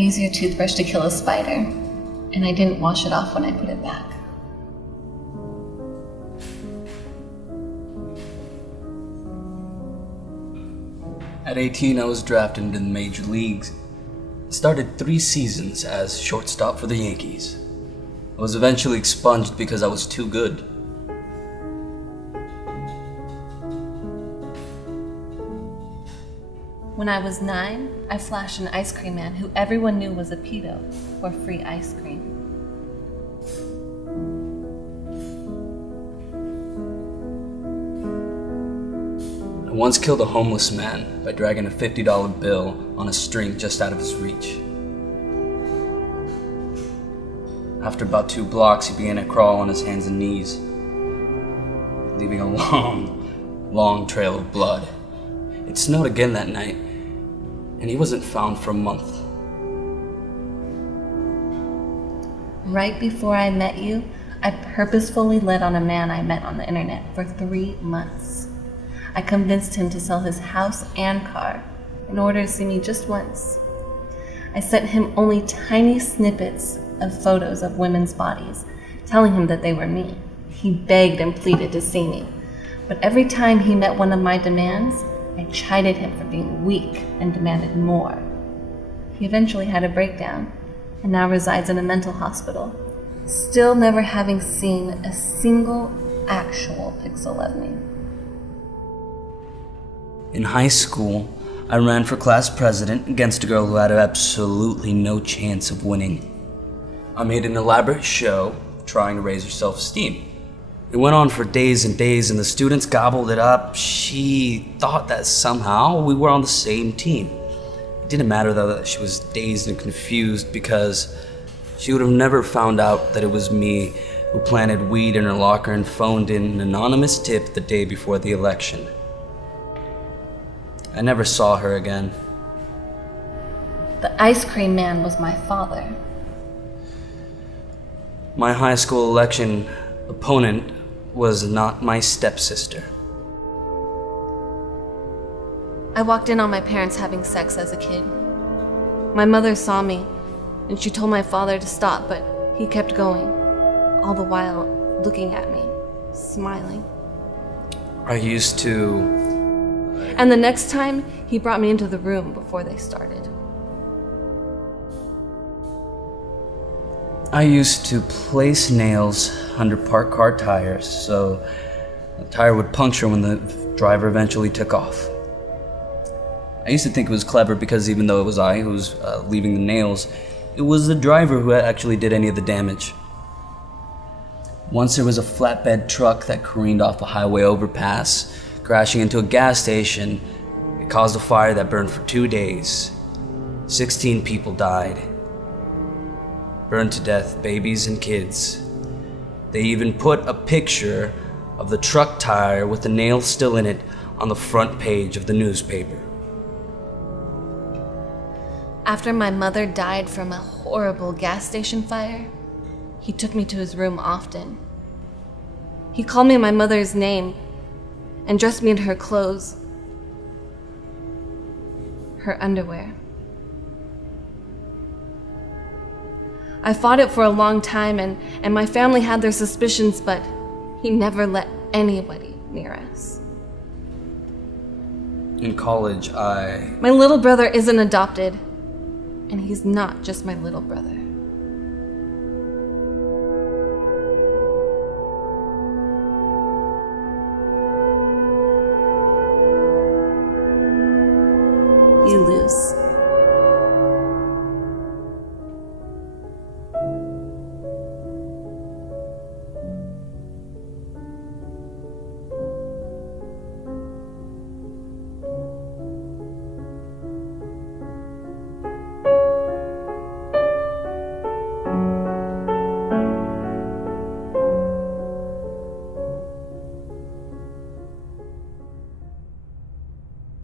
use your toothbrush to kill a spider, and I didn't wash it off when I put it back. At 18, I was drafted into the major leagues. I started 3 seasons as shortstop for the Yankees. I was eventually expunged because I was too good. When I was 9, I flashed an ice cream man who everyone knew was a pedo for free ice cream. I once killed a homeless man by dragging a $50 bill on a string just out of his reach. After about 2 blocks, he began to crawl on his hands and knees, leaving a long trail of blood. It snowed again that night, and he wasn't found for a month. Right before I met you, I purposefully led on a man I met on the internet for 3 months. I convinced him to sell his house and car in order to see me just once. I sent him only tiny snippets of photos of women's bodies, telling him that they were me. He begged and pleaded to see me, but every time he met one of my demands, I chided him for being weak and demanded more. He eventually had a breakdown and now resides in a mental hospital, still never having seen a single actual pixel of me. In high school, I ran for class president against a girl who had absolutely no chance of winning. I made an elaborate show trying to raise her self-esteem. It went on for days and days, and the students gobbled it up. She thought that somehow we were on the same team. It didn't matter though that she was dazed and confused, because she would have never found out that it was me who planted weed in her locker and phoned in an anonymous tip the day before the election. I never saw her again. The ice cream man was my father. My high school election opponent was not my stepsister. I walked in on my parents having sex as a kid. My mother saw me, and she told my father to stop, but he kept going, all the while looking at me, smiling. I used to... And the next time, he brought me into the room before they started. I used to place nails under parked car tires so the tire would puncture when the driver eventually took off. I used to think it was clever because even though it was I who was leaving the nails, it was the driver who actually did any of the damage. Once there was a flatbed truck that careened off a highway overpass, crashing into a gas station. It caused a fire that burned for 2 days. 16 people died. Burned to death, babies and kids. They even put a picture of the truck tire with the nail still in it on the front page of the newspaper. After my mother died from a horrible gas station fire, he took me to his room often. He called me my mother's name and dressed me in her clothes, her underwear. I fought it for a long time, and my family had their suspicions, but he never let anybody near us. In college, My little brother isn't adopted, and he's not just my little brother. You lose.